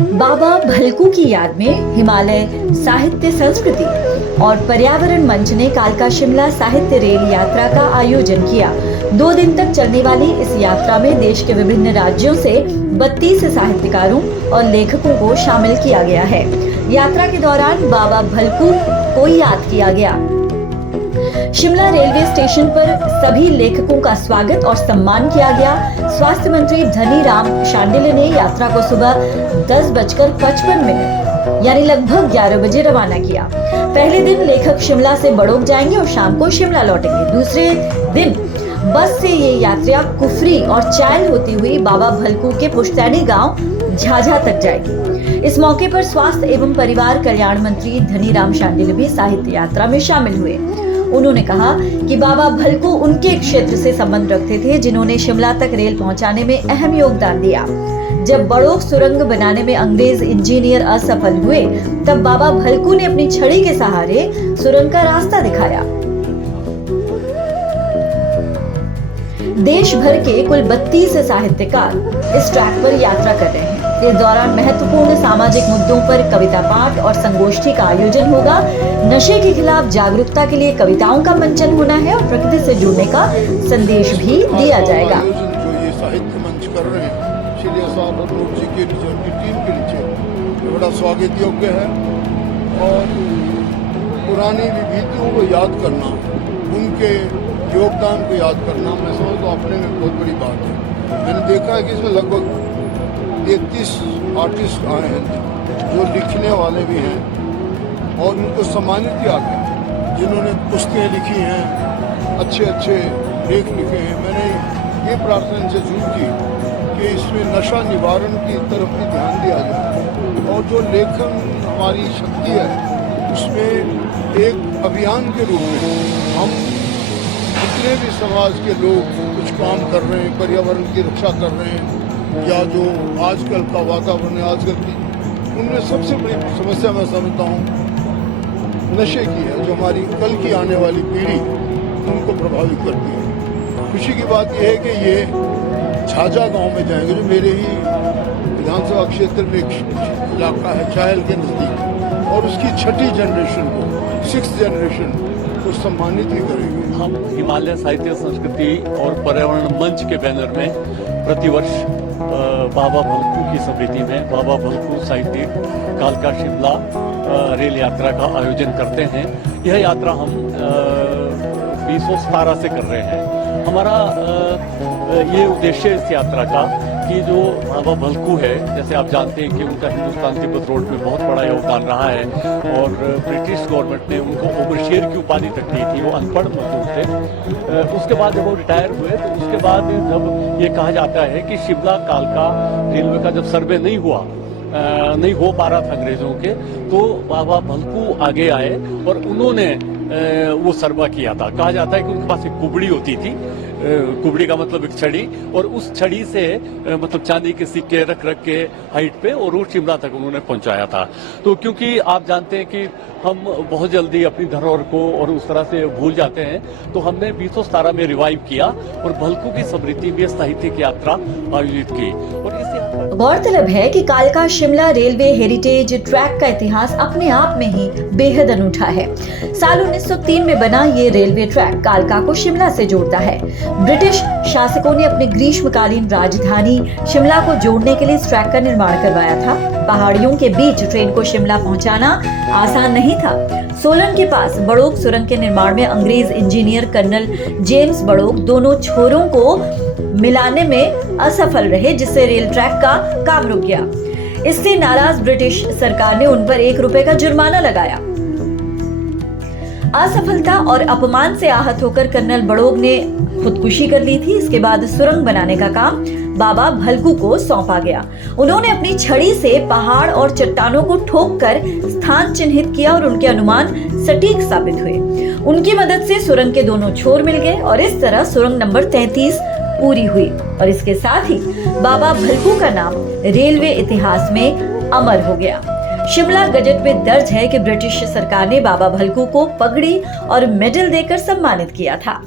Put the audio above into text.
बाबा भलकू की याद में हिमालय साहित्य संस्कृति और पर्यावरण मंच ने कालका शिमला साहित्य रेल यात्रा का आयोजन किया। 2 दिन तक चलने वाली इस यात्रा में देश के विभिन्न राज्यों से 32 साहित्यकारों और लेखकों को शामिल किया गया है। यात्रा के दौरान बाबा भलकू को याद किया गया। शिमला रेलवे स्टेशन पर सभी लेखकों का स्वागत और सम्मान किया गया। स्वास्थ्य मंत्री धनी राम शांडिल्य ने यात्रा को सुबह 10:55 यानी लगभग 11 बजे रवाना किया। पहले दिन लेखक शिमला से बड़ौद जाएंगे और शाम को शिमला लौटेंगे। दूसरे दिन बस से ये यात्रा कुफरी और चायल होती हुई बाबा भलकू के पुश्तैनी गांव झाझा तक जाएगी। इस मौके पर स्वास्थ्य एवं परिवार कल्याण मंत्री धनी राम शांडिल्य भी साहित्य यात्रा में शामिल हुए। उन्होंने कहा कि बाबा भलकू उनके क्षेत्र से संबंध रखते थे, जिन्होंने शिमला तक रेल पहुंचाने में अहम योगदान दिया। जब बड़ौद सुरंग बनाने में अंग्रेज इंजीनियर असफल हुए, तब बाबा भलकू ने अपनी छड़ी के सहारे सुरंग का रास्ता दिखाया। देश भर के कुल 32 साहित्यकार इस ट्रैक पर यात्रा कर रहे हैं। इस दौरान महत्वपूर्ण सामाजिक मुद्दों पर कविता पाठ और संगोष्ठी का आयोजन होगा। नशे के खिलाफ जागरूकता के लिए कविताओं का मंचन होना है और प्रकृति से जुड़ने का संदेश भी दिया जाएगा। जो ये साहित्य मंच कर रहे हैं शिलिया साहब और लोग जी की टीम के नीचे ये बड़ा स्वागत योग्य है और पुरानी विभूतियों को याद करना, उनके योगदान को याद करना, मैं समझता हूँ अपने में बहुत बड़ी बात है। मैंने देखा है कि इसमें लगभग 33 आर्टिस्ट आए हैं जो लिखने वाले भी हैं और उनको सम्मानित किया गया, जिन्होंने पुस्तकें लिखी हैं, अच्छे अच्छे लेख लिखे हैं। मैंने ये प्रार्थना इनसे जरूर की कि इसमें नशा निवारण की तरफ भी ध्यान दिया जाए और जो लेखन हमारी शक्ति है उसमें एक अभियान के रूप में हम जितने भी समाज के लोग कुछ काम कर रहे हैं, पर्यावरण की रक्षा कर रहे हैं या जो आजकल का वातावरण है, आजकल की उनमें सबसे बड़ी समस्या मैं समझता हूँ नशे की है, जो हमारी कल की आने वाली पीढ़ी उनको प्रभावित करती है। खुशी की बात यह है कि ये झाझा गांव में जाएंगे, जो मेरे ही विधानसभा क्षेत्र में एक इलाका है चायल के नजदीक, और उसकी 6ठी जनरेशन को 6th जनरेशन को सम्मानित भी करेंगे। हम हिमालय साहित्य संस्कृति और पर्यावरण मंच के बैनर में प्रतिवर्ष बाबा भलकू की स्मृति में बाबा भलकू साहित्य कालका शिमला रेल यात्रा का आयोजन करते हैं। यह यात्रा हम 2017 से कर रहे हैं। हमारा ये उद्देश्य इस यात्रा का कि जो बाबा भलकू है, जैसे आप जानते हैं कि उनका हिंदुस्तान तिब्बत रोड में बहुत बड़ा योगदान रहा है और ब्रिटिश गवर्नमेंट ने उनको ओवरशियर की उपाधि तक दी थी। वो अनपढ़ मजदूर थे। उसके बाद जब वो रिटायर हुए तो उसके बाद जब ये कहा जाता है कि शिमला कालका रेलवे का जब सर्वे नहीं हो पा रहा था अंग्रेजों के, तो बाबा भलकू आगे आए और उन्होंने वो सर्वा किया था। कहा जाता है कि उनके पास एक कुबड़ी होती थी, कुबड़ी का मतलब एक छड़ी, और उस छड़ी से मतलब चांदी के सिक्के रख के हाइट पे और वो शिमला तक उन्होंने पहुंचाया था। तो क्योंकि आप जानते हैं कि हम बहुत जल्दी अपनी धरोहर को और उस तरह से भूल जाते हैं, तो हमने 2017 में रिवाइव किया और भलकू की स्मृति में साहित्यिक यात्रा आयोजित की। और इस गौरतलब है कि कालका शिमला रेलवे हेरिटेज ट्रैक का इतिहास अपने आप में ही बेहद अनूठा है। साल 1903 में बना ये रेलवे ट्रैक कालका को शिमला से जोड़ता है। ब्रिटिश शासकों ने अपनी ग्रीष्मकालीन राजधानी शिमला को जोड़ने के लिए इस ट्रैक का निर्माण करवाया था। पहाड़ियों के बीच ट्रेन को शिमला पहुंचाना आसान नहीं था। सोलन के पास बड़ौद सुरंग के निर्माण में अंग्रेज इंजीनियर कर्नल जेम्स बड़ौद दोनों छोरों को मिलाने में असफल रहे, जिससे रेल ट्रैक का काम रुक गया। इससे नाराज ब्रिटिश सरकार ने उन पर 1 रुपए का जुर्माना लगाया। असफलता और अपमान से आहत होकर कर्नल बड़ौद ने खुदकुशी कर ली थी। इसके बाद सुरंग बनाने का काम बाबा भलकू को सौंपा गया। उन्होंने अपनी छड़ी से पहाड़ और चट्टानों को ठोककर स्थान चिन्हित किया और उनके अनुमान सटीक साबित हुए। उनकी मदद से सुरंग के दोनों छोर मिल गए और इस तरह सुरंग नंबर 33 पूरी हुई और इसके साथ ही बाबा भलकू का नाम रेलवे इतिहास में अमर हो गया। शिमला गजट में दर्ज है कि ब्रिटिश सरकार ने बाबा भलकू को पगड़ी और मेडल देकर सम्मानित किया था।